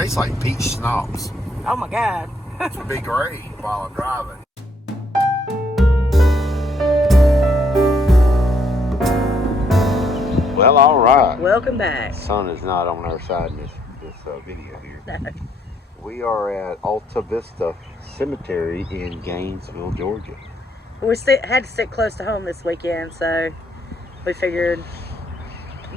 tastes like peach schnapps. Oh my God. Which would be great while I'm driving. Well, all right. Welcome back. The sun is not on our side in this video here. We are at Alta Vista Cemetery in Gainesville, Georgia. We had to sit close to home this weekend, so we figured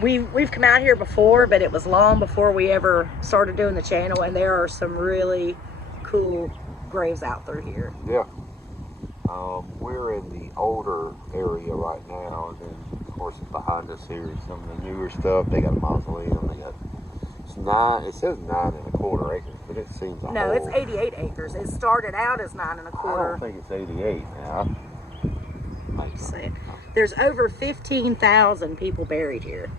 we've come out here before, but it was long before we ever started doing the channel, and there are some really cool graves out through here. Yeah. We're in the older area right now, and then of course behind us here is some of the newer stuff. They got a mausoleum. They got it says 9.25 acres, but it seems No, it's 88 acres. It started out as 9.25. I don't think it's 88 now. There's over 15,000 people buried here.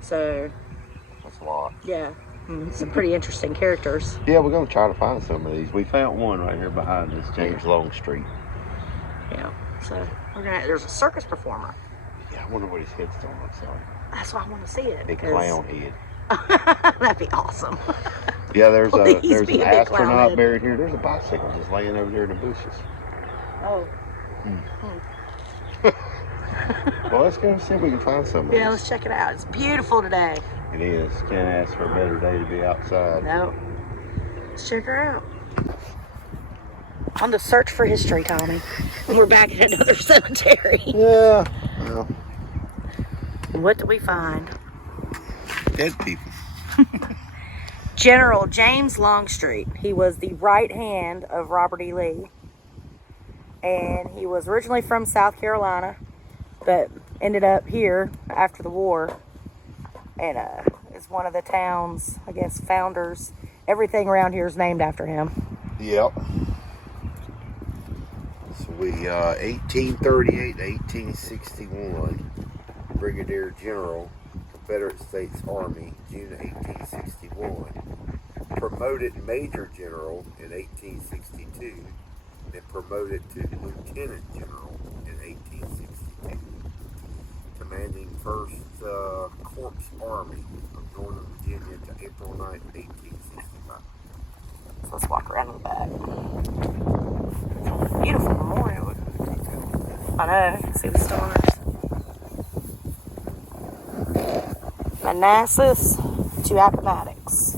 So that's a lot. Yeah, some pretty interesting characters. Yeah, we're gonna try to find some of these. We found one right here behind us, James Longstreet. Yeah, so there's a circus performer. Yeah, I wonder what his headstone looks like. That's why I want to see it. Big clown head. That'd be awesome. Yeah, there's an astronaut head. buried here. There's a bicycle just laying over there in the bushes. Oh. Well, let's go see if we can find some of these. Yeah, let's check it out. It's beautiful today. It is. Can't ask for a better day to be outside. No. Let's check her out. On the search for history, Tommy. We're back at another cemetery. Yeah. Well. What do we find? Dead people. General James Longstreet. He was the right hand of Robert E. Lee. And he was originally from South Carolina, but ended up here after the war. And is one of the town's, I guess, founders. Everything around here is named after him. Yep. So 1838 to 1861, Brigadier General, Confederate States Army, June 1861. Promoted Major General in 1862, and promoted to Lieutenant General in 1862. Commanding 1st Corps Army of Northern Virginia to April 9, 1865. So let's walk around in the back. Beautiful memorial. I know, you can see the stars. Manassas to Appomattox.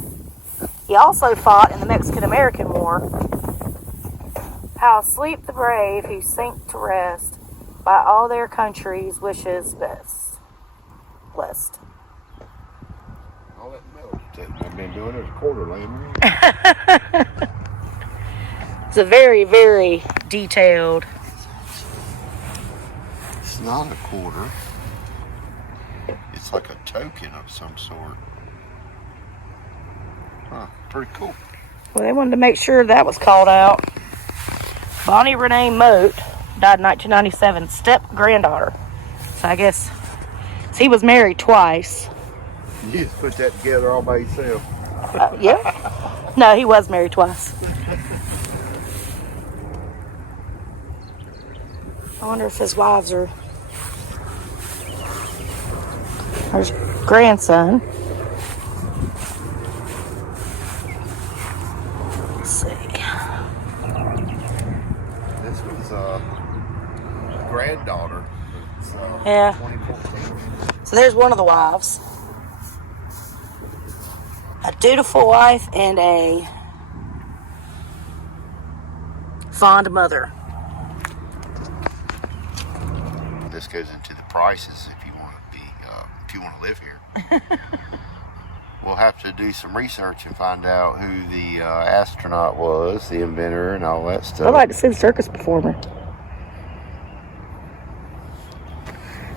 He also fought in the Mexican-American War. How sleep the brave who sink to rest, by all their country's wishes best. Blessed. All that milk I've been doing is a quarter laying. It's a very, very detailed. It's not a quarter. It's like a token of some sort. Huh, pretty cool. Well, they wanted to make sure that was called out. Bonnie Renee Moat died in 1997, step-granddaughter. So I guess he was married twice. You just put that together all by yourself. Yeah. No, he was married twice. I wonder if his wives are... There's grandson. Let's see. This was granddaughter. Yeah. 2014. So there's one of the wives. A dutiful wife and a fond mother. This goes into the prices if you want to be, if you want to live here. We'll have to do some research and find out who the astronaut was, the inventor, and all that stuff. I'd like to see the circus performer.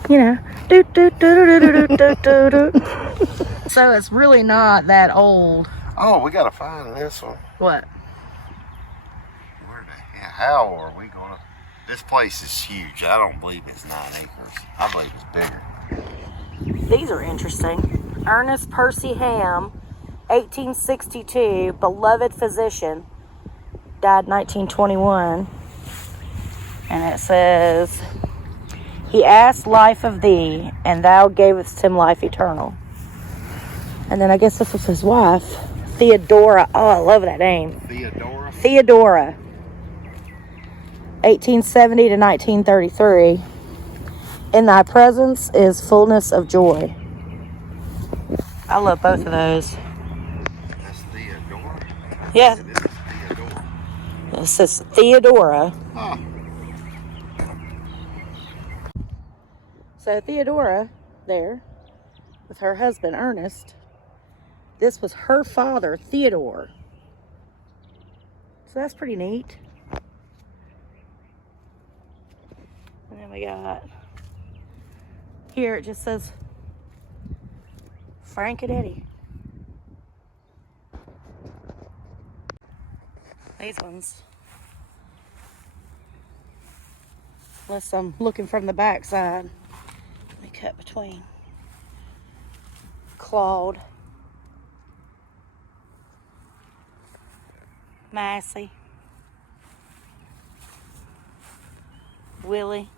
You know. So it's really not that old. Oh, we got to find this one. What? How are we going to... This place is huge. I don't believe it's 9 acres. I believe it's bigger. These are interesting. Ernest Percy Ham, 1862, beloved physician, died 1921. And it says, he asked life of thee, and thou gavest him life eternal. And then I guess this was his wife. Theodora. Oh, I love that name. Theodora. Theodora. 1870 to 1933. In thy presence is fullness of joy. I love both of those. That's Theodora? Yeah. This is Theodora. This is Theodora. Oh. So Theodora there with her husband Ernest. This was her father, Theodore. So that's pretty neat. And then we got here it just says Frank and Eddie. These ones. Unless I'm looking from the back side. Let me cut between. Claude. Massey. Willie.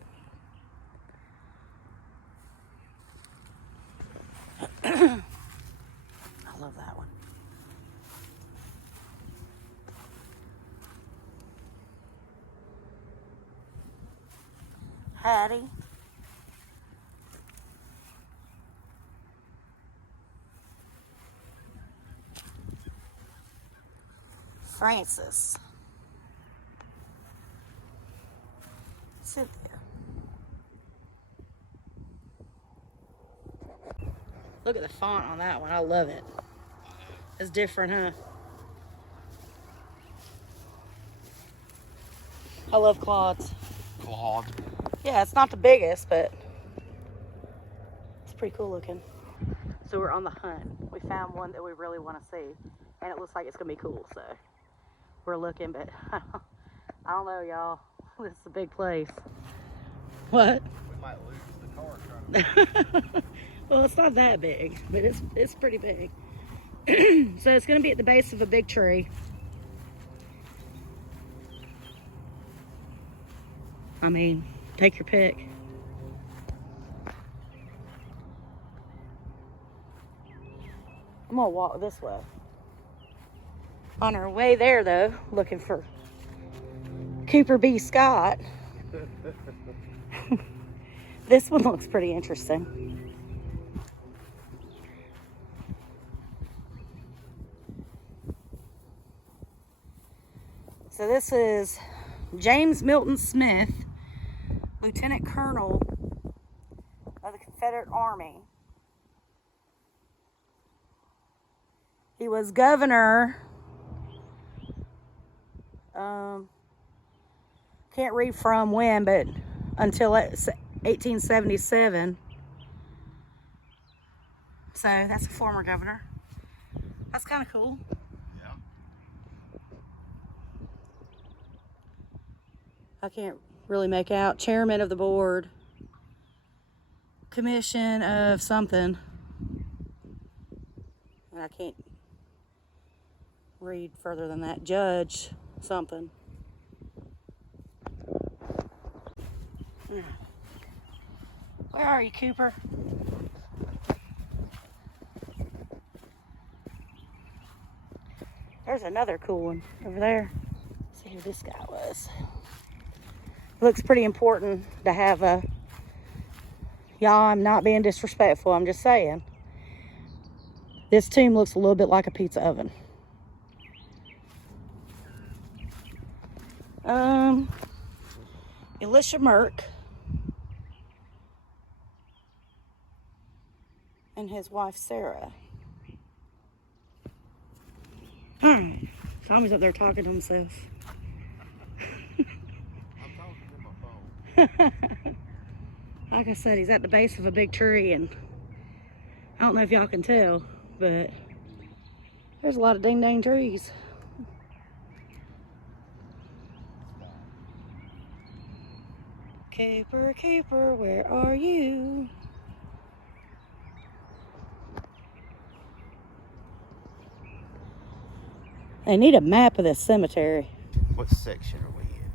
I love that one. Hattie. Francis. Cynthia. Look at the font on that one. I love it. It's different, huh? I love Claude's. Claude. Yeah, it's not the biggest, but it's pretty cool looking. So we're on the hunt. We found one that we really want to see, and it looks like it's gonna be cool. So we're looking, but I don't know, y'all. This is a big place. What? We might lose the car trying to. Well, it's not that big, but it's pretty big. So it's gonna be at the base of a big tree. I mean, take your pick. I'm gonna walk this way. On our way there, though, looking for Cooper B. Scott. This one looks pretty interesting. So this is James Milton Smith, Lieutenant Colonel of the Confederate Army. He was governor, can't read from when, but until 1877. So that's a former governor. That's kind of cool. Yeah. I can't really make out. Chairman of the board. Commission of something. And I can't read further than that. Judge something. Where are you, Cooper? There's another cool one over there. Let's see who this guy was. Looks pretty important to have a... Y'all, I'm not being disrespectful. I'm just saying. This tomb looks a little bit like a pizza oven. Elisha Merck and his wife Sarah. Tommy's up there talking to himself. I'm talking to my phone. Like I said, he's at the base of a big tree, and I don't know if y'all can tell, but there's a lot of dang trees. Cooper, Cooper, where are you? They need a map of this cemetery. What section are we in?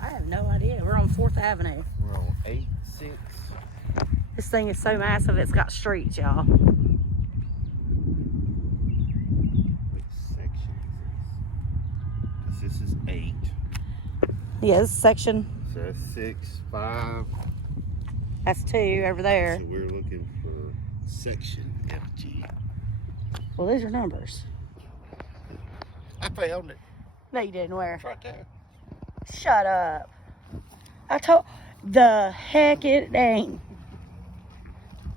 I have no idea. We're on 4th Avenue. We're on 8, 6. This thing is so massive, it's got streets, y'all. This is 8. Yeah, this is section. So that's 6, 5. That's 2 over there. So we're looking for section FG. Well, these are numbers. I found it. No, you didn't. Where? It's right there. Shut up. I told. The heck it ain't.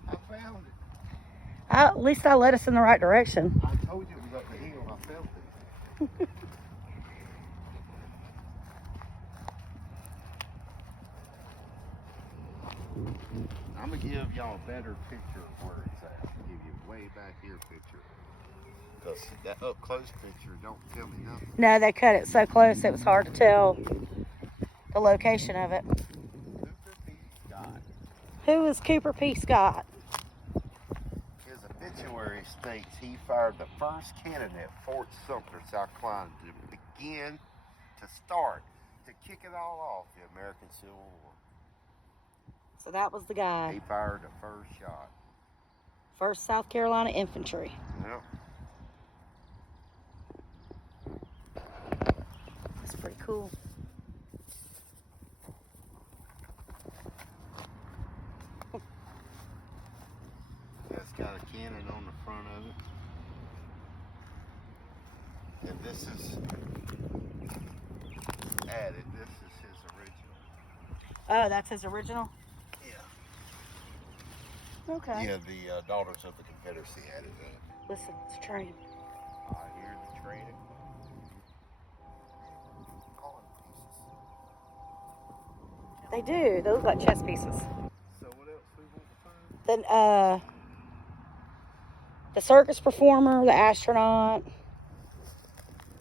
I found it. At least I led us in the right direction. I told you it was up the hill. I felt it. I'm going to give y'all a better picture of where it's at. I'll give you a way back here picture. Because that up close picture don't tell me nothing. No, they cut it so close it was hard to tell the location of it. Cooper P. Scott. Who is Cooper P. Scott? His obituary states he fired the first cannon at Fort Sumter, South Carolina, to kick it all off the American Civil War. So that was the guy. He fired the first shot. 1st South Carolina Infantry. Yep. That's pretty cool. It's got a cannon on the front of it. And this is added. This is his original. Oh, that's his original? Yeah. Okay. Yeah, the Daughters of the Confederacy added that. Listen, it's a train. I hear the train. Calling pieces. They do. They look like chess pieces. So what else we want to find? Then, the circus performer, the astronaut.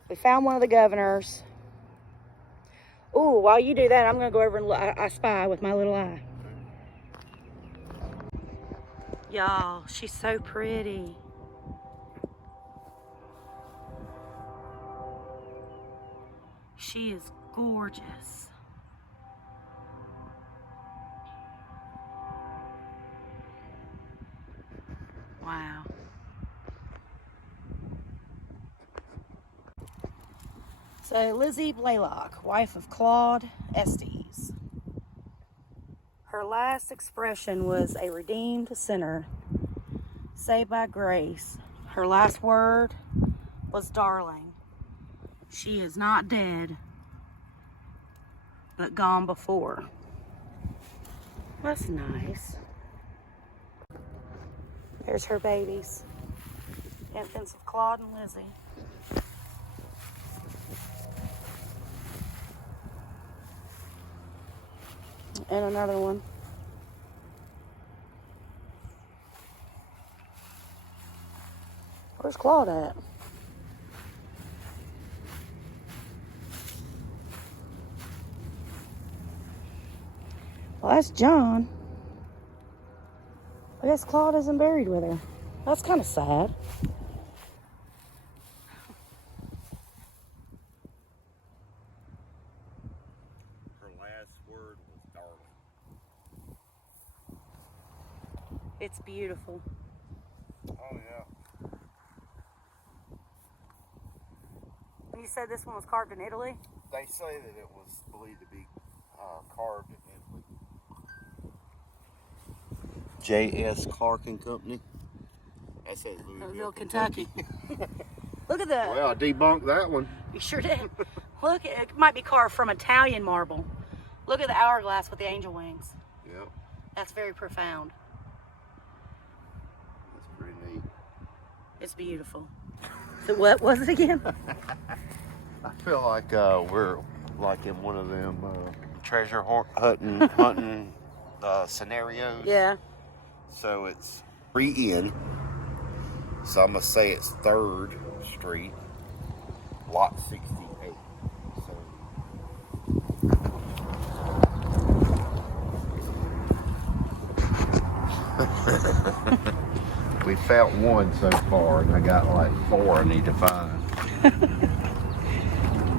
We found one of the governors. Ooh, while you do that, I'm going to go over and look. I spy with my little eye. Y'all, she's so pretty. She is gorgeous. Wow. So Lizzie Blaylock, wife of Claude Estes. Her last expression was a redeemed sinner, saved by grace. Her last word was darling. She is not dead, but gone before. That's nice. There's her babies. Infants of Claude and Lizzie. And another one. Where's Claude at? Well, that's John. I guess Claude isn't buried with her. That's kind of sad. Her last word was darling. It's beautiful. Oh, yeah. You said this one was carved in Italy? They say that it was believed to be carved in Italy. J.S. Clark and Company. That's at Louisville, Kentucky. Look at that. Well, I debunked that one. You sure did. Look, it might be carved from Italian marble. Look at the hourglass with the angel wings. Yep. That's very profound. That's pretty neat. It's beautiful. So what was it again? I feel like we're like in one of them treasure hunting scenarios. Yeah. So it's 3 in. So I'm going to say it's 3rd Street, lot 68. So we found one so far, and I got like 4 I need to find.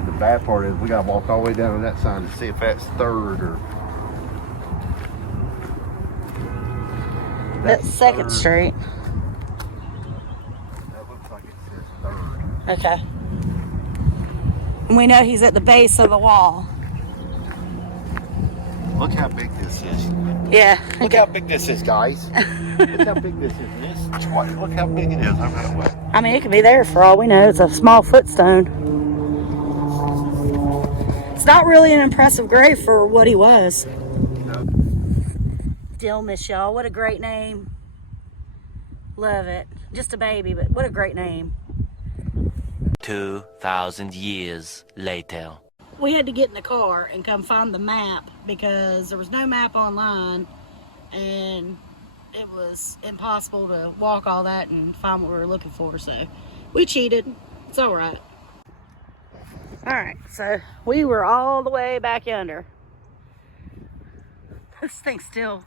The bad part is we got to walk all the way down to that sign to see if that's 3rd or... That's 2nd 3rd. Street. That looks like it says 3rd. Okay. And we know he's at the base of the wall. Look how big this is. Yeah. Look how big this is, guys. Look how big this is. Look how big it is over that way. I mean, it could be there for all we know. It's a small footstone. It's not really an impressive grave for what he was. No. Still miss y'all. What a great name. Love it. Just a baby, but what a great name. 2,000 years later. We had to get in the car and come find the map because there was no map online and it was impossible to walk all that and find what we were looking for. So we cheated. It's all right. All right, so we were all the way back yonder. This thing's still,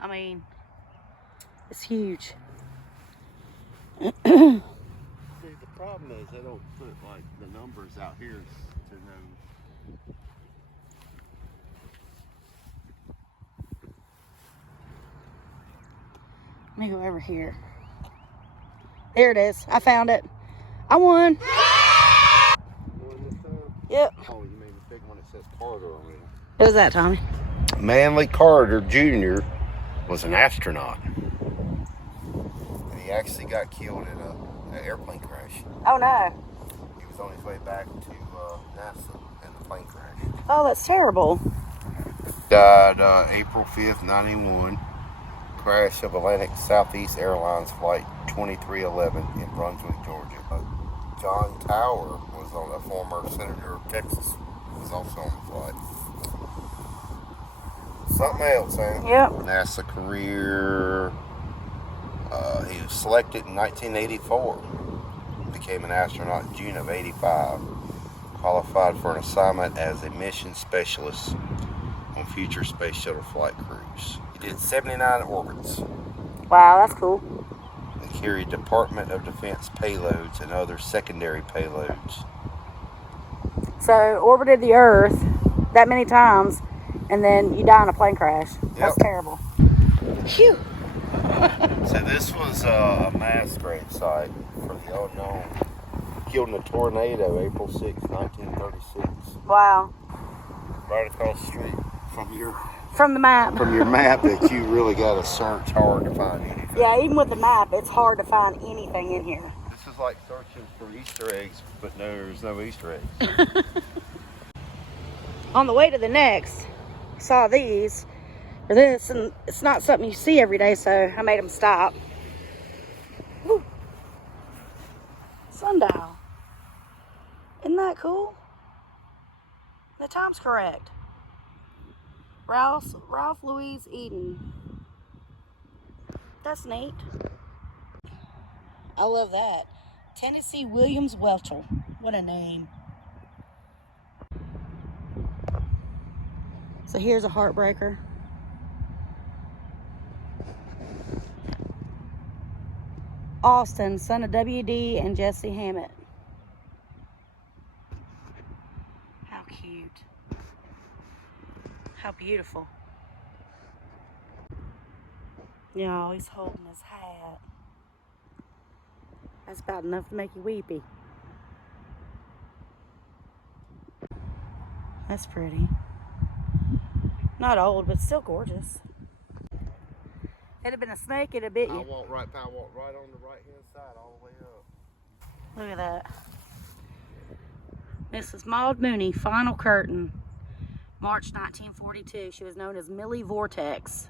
I mean, it's huge. See, the problem is they don't put like the numbers out here to know. Let me go over here. There it is. I found it. I won. Yep. Oh, you mean the big one that says Carter on it? What was that, Tommy? Manly Carter Jr. was an astronaut. And he actually got killed in an airplane crash. Oh, no. He was on his way back to NASA in the plane crash. Oh, that's terrible. Died April 5th, 91. Crash of Atlantic Southeast Airlines Flight 2311 in Brunswick, Georgia. John Tower was on a former senator of Texas. Was also on the flight. Something else, eh? Yep. NASA career. He was selected in 1984. Became an astronaut in June of 85. Qualified for an assignment as a mission specialist on future space shuttle flight crews. He did 79 orbits. Wow, that's cool. They carried Department of Defense payloads and other secondary payloads. So, orbited the Earth that many times, and then you die in a plane crash. That's terrible. Phew. So this was a mass grave site for the unknown. Killed in a tornado April 6, 1936. Wow. Right across the street From the map. from your map that you really got to search hard to find anything. Yeah, even with the map, it's hard to find anything in here. This is like searching for Easter eggs, but there's no Easter eggs. On the way to the next, saw these, or this, and it's not something you see every day, so I made them stop. Woo. Sundial. Isn't that cool? The time's correct. Ralph Louise Eden. That's neat. I love that. Tennessee Williams Welchel. What a name. So here's a heartbreaker. Austin, son of W.D. and Jesse Hammett. How cute. How beautiful. Yeah, he's holding his hat. That's about enough to make you weepy. That's pretty. Not old, but still gorgeous. It'd have been a snake, it'd have bit you. I walked right on the right hand side all the way up. Look at that. Mrs. Maud Mooney, final curtain. March 1942. She was known as Millie Vortex.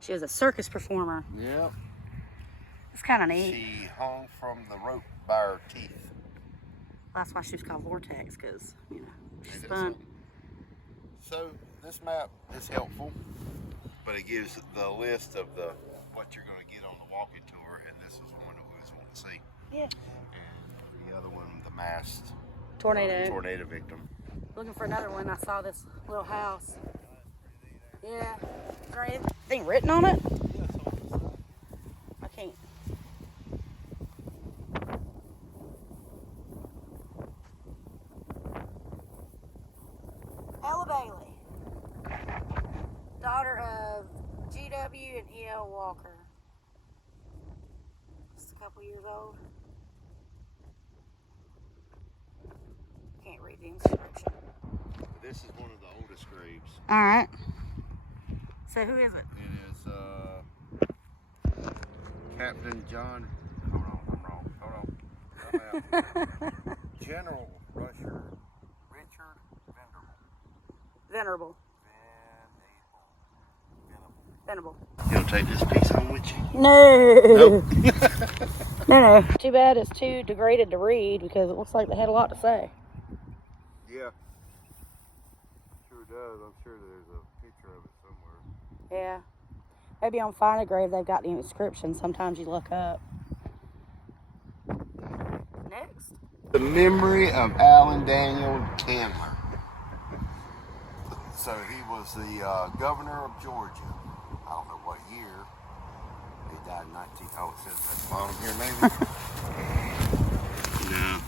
She was a circus performer. Yep. It's kind of neat. She hung from the rope by her teeth. That's why she was called Vortex, because, you know, she's Ain't that fun. something? So this map is helpful, but it gives the list of what you're going to get on the walking tour, and this is one that we was wanting to see. Yeah. And the other one, the masked Tornado victim. Looking for another one. I saw this little house. Yeah. Is there anything written on it? I can't. Ella Bailey, daughter of G.W. and E.L. Walker. Just a couple years old. the inscription. This is one of the oldest graves. All right. So who is it? It is Captain John. Hold on, I'm wrong. Hold on. General Rusher Richard Venerable. Venable. You gonna take this piece home with you? No. Nope. No. Too bad it's too degraded to read because it looks like they had a lot to say. Yeah. Sure does. I'm sure there's a picture of it somewhere. Yeah. Maybe on Find a Grave they've got the inscription. Sometimes you look up. Next. The memory of Allen Daniel Candler. So he was the governor of Georgia. I don't know what year. He died in 19... Oh, it says at the bottom here, maybe? No.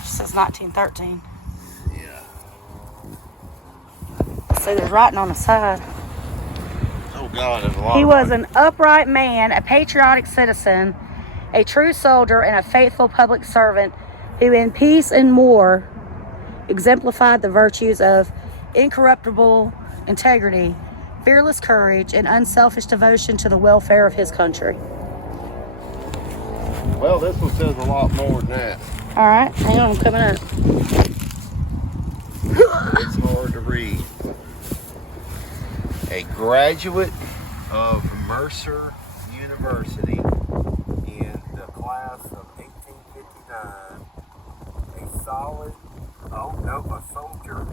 It says 1913. Yeah. So there's writing on the side. Oh, God, there's a lot He of was an upright man, a patriotic citizen, a true soldier, and a faithful public servant who in peace and war exemplified the virtues of incorruptible integrity, fearless courage, and unselfish devotion to the welfare of his country. Well, this one says a lot more than that. All right, hang on, I'm coming up. It's hard to read. A graduate of Mercer University in the class of 1859. A solid, a soldier.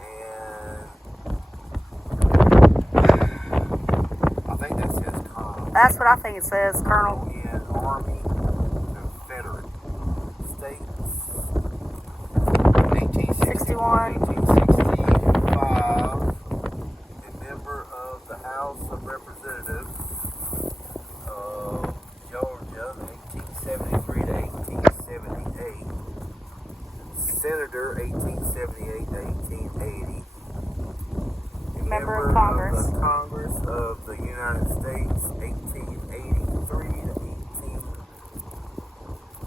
And I think that says Colonel. That's what I think it says, Colonel. In Army Confederate States. 61. 1865. A member of the House of Representatives of Georgia, 1873 to 1878. Senator, 1878 to 1880. A Member of Congress. Of the Congress of the United States, 1883 to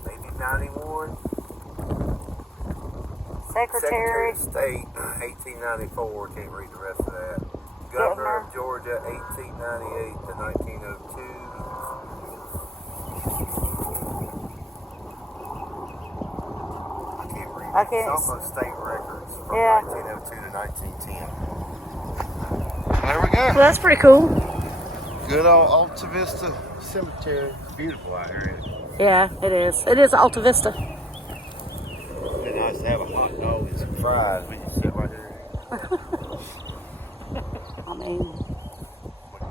1891. Secretary of State, 1894. Can't read the rest of that. Governor of Georgia, 1898 to 1902. I can't read. Some of state records from 1902 to 1910. There we go. Well, that's pretty cool. Good old Alta Vista Cemetery. It's beautiful out here. Yeah, it is. It is Alta Vista. It's nice to have a hot dog and some fries when you sit right here. I mean,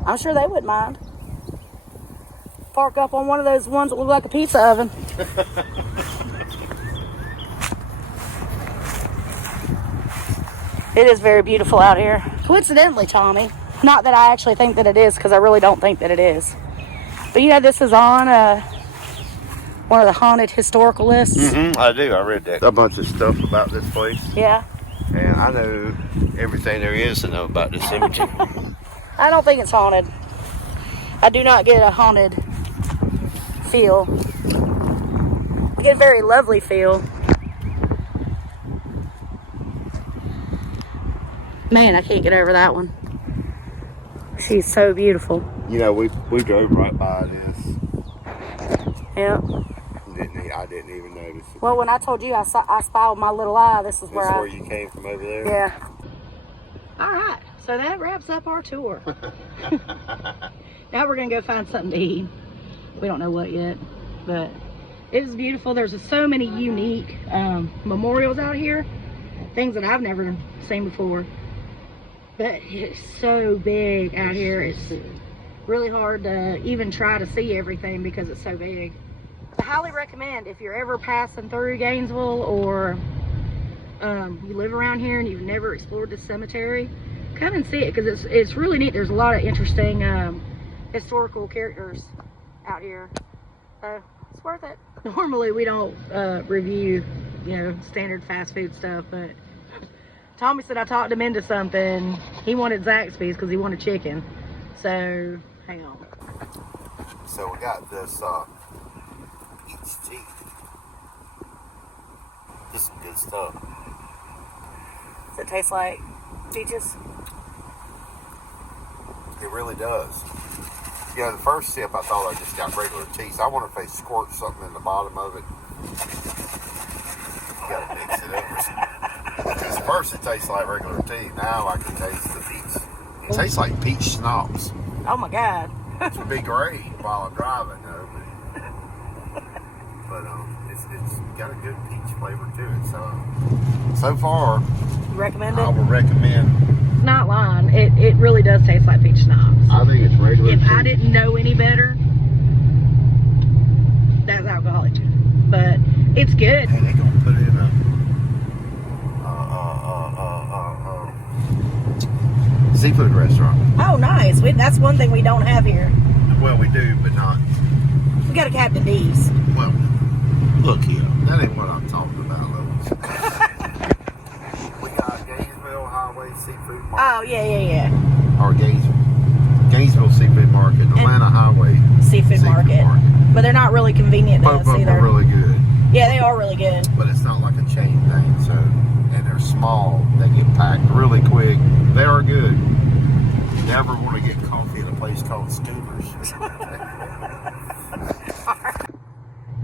I'm sure they wouldn't mind. Park up on one of those ones that look like a pizza oven. It is very beautiful out here. Coincidentally, Tommy, not that I actually think that it is, because I really don't think that it is. But you know, this is on one of the haunted historical lists. Mm-hmm, I do. I read that. A bunch of stuff about this place. Yeah. And I know everything there is to know about this cemetery. I don't think it's haunted. I do not get a haunted feel. I get a very lovely feel. Man, I can't get over that one. She's so beautiful. You know, we drove right by this. Yeah. I didn't even notice it. Well, when I told you I spy with my little eye, this is where you came from over there? Yeah. All right. So that wraps up our tour. Now we're going to go find something to eat. We don't know what yet, but it is beautiful. There's so many unique memorials out here. Things that I've never seen before. But it's so big out here. It's really hard to even try to see everything because it's so big. I highly recommend if you're ever passing through Gainesville or you live around here and you've never explored this cemetery, come and see it because it's really neat. There's a lot of interesting historical characters out here. So it's worth it. Normally we don't review, standard fast food stuff, but Tommy said I talked him into something. He wanted Zaxby's because he wanted chicken. So, hang on. So we got this peach tea. Just good stuff. Does it taste like peaches? It really does. Yeah, the first sip I thought I just got regular tea. So I wonder if they squirt something in the bottom of it. You gotta mix it up. Because first it tastes like regular tea. Now I can taste the peach. It tastes like peach schnapps. Oh my God. Which would be great while I'm driving, though. But it's got a good peach flavor to it. So far, You recommend I it? would recommend. Not lying. It really does taste like peach schnapps. I think it's regular If tea. I didn't know any better, that's alcoholic. But it's good. Hey, they gonna put in a seafood restaurant. Oh, nice. That's one thing we don't have here. Well, we do, but not. We got a Captain D's. Well, look here. That ain't what I'm talking about, Lois. We got Gainesville Highway Seafood Market. Oh, yeah. Or Gainesville Seafood Market, Atlanta Highway Seafood market. But they're not really convenient to Both us of them either. are really good, Yeah, they are really good. but it's not like a chain thing. So, and they're small. They get packed really quick. They are good. Never want to get coffee at a place called Scooters.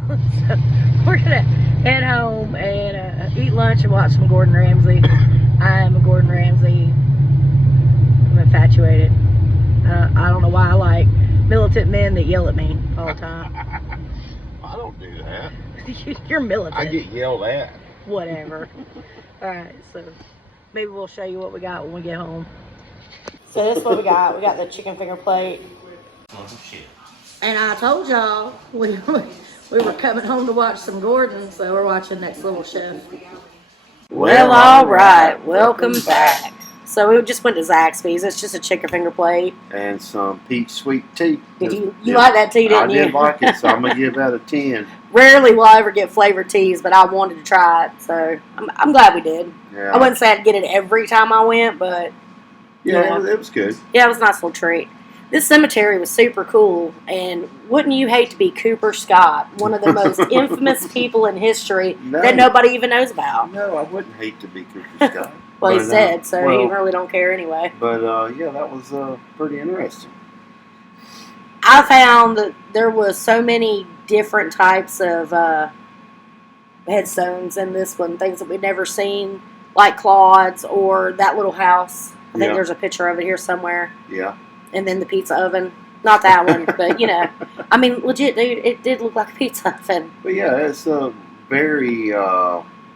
So we're gonna head home and eat lunch and watch some Gordon Ramsay. I am a Gordon Ramsay. I'm infatuated. I don't know why I like militant men that yell at me all the time. I don't do that. You're militant. I get yelled at. Whatever. Alright, so maybe we'll show you what we got when we get home. So this is what we got. We got the chicken finger plate. Oh, shit. And I told y'all we were coming home to watch some Gordon, so we're watching Next Level Chef. Well, all right. Welcome back. So we just went to Zaxby's. It's just a chicken finger plate. And some peach sweet tea. Did you like that tea, didn't you? I did like it, so I'm going to give that a 10. Rarely will I ever get flavored teas, but I wanted to try it, so I'm glad we did. Yeah. I wouldn't say I'd get it every time I went, but Yeah, it was good. yeah, it was a nice little treat. This cemetery was super cool, and wouldn't you hate to be Cooper Scott, one of the most infamous people in history that nobody even knows about? No, I wouldn't hate to be Cooper Scott. Well, But, he's dead, so he really don't care anyway. But, yeah, that was pretty interesting. I found that there was so many different types of headstones in this one, things that we'd never seen, like Claude's or that little house. I think there's a picture of it here somewhere. Yeah. And then the pizza oven. Not that one, but, you know. I mean, legit, dude, it did look like a pizza oven. But, yeah, it's very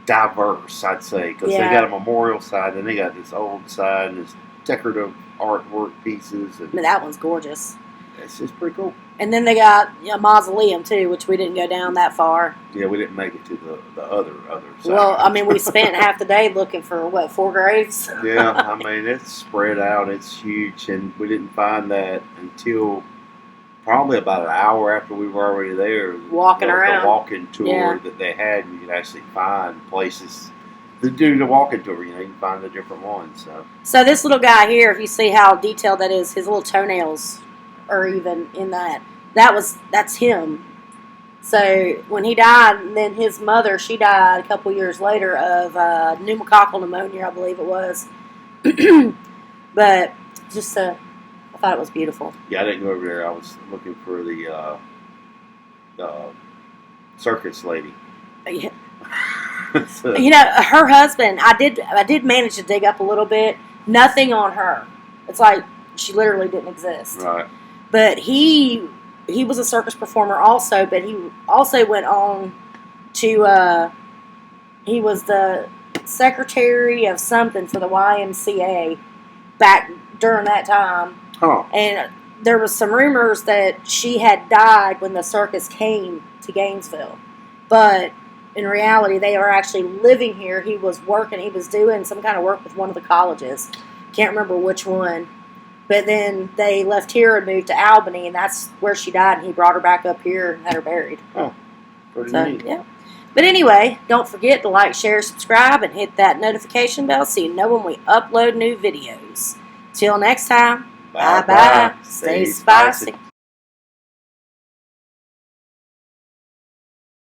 diverse, I'd say, because they got a memorial side, and they got this old side, and this decorative artwork pieces. And I mean, that one's gorgeous. it's just pretty cool. And then they got a mausoleum, too, which we didn't go down that far. Yeah, we didn't make it to the other side. Well, I mean, we spent half the day looking for, 4 graves? Yeah, I mean, it's spread out. It's huge, and we didn't find that until probably about an hour after we were already there. Walking around. The walking tour that they had, you could actually find places to do the walking tour. You know, you can find the different ones. So this little guy here, if you see how detailed that is, his little toenails are even in that. That's him. So when he died, and then his mother, she died a couple years later of pneumococcal pneumonia, I believe it was. But just, I thought it was beautiful. Yeah, I didn't go over there. I was looking for the circus lady. Yeah. So, You know, her husband, I did manage to dig up a little bit. Nothing on her. It's like she literally didn't exist. right. But he was a circus performer also, but he also went on to, he was the secretary of something for the YMCA back during that time. Huh. And there was some rumors that she had died when the circus came to Gainesville. But in reality, they are actually living here. He was working, he was doing some kind of work with one of the colleges. Can't remember which one. But then they left here and moved to Albany, and that's where she died, and he brought her back up here and had her buried. Oh, pretty So, neat. yeah. But anyway, don't forget to like, share, subscribe, and hit that notification bell so you know when we upload new videos. Till next time, bye-bye. Stay spicy.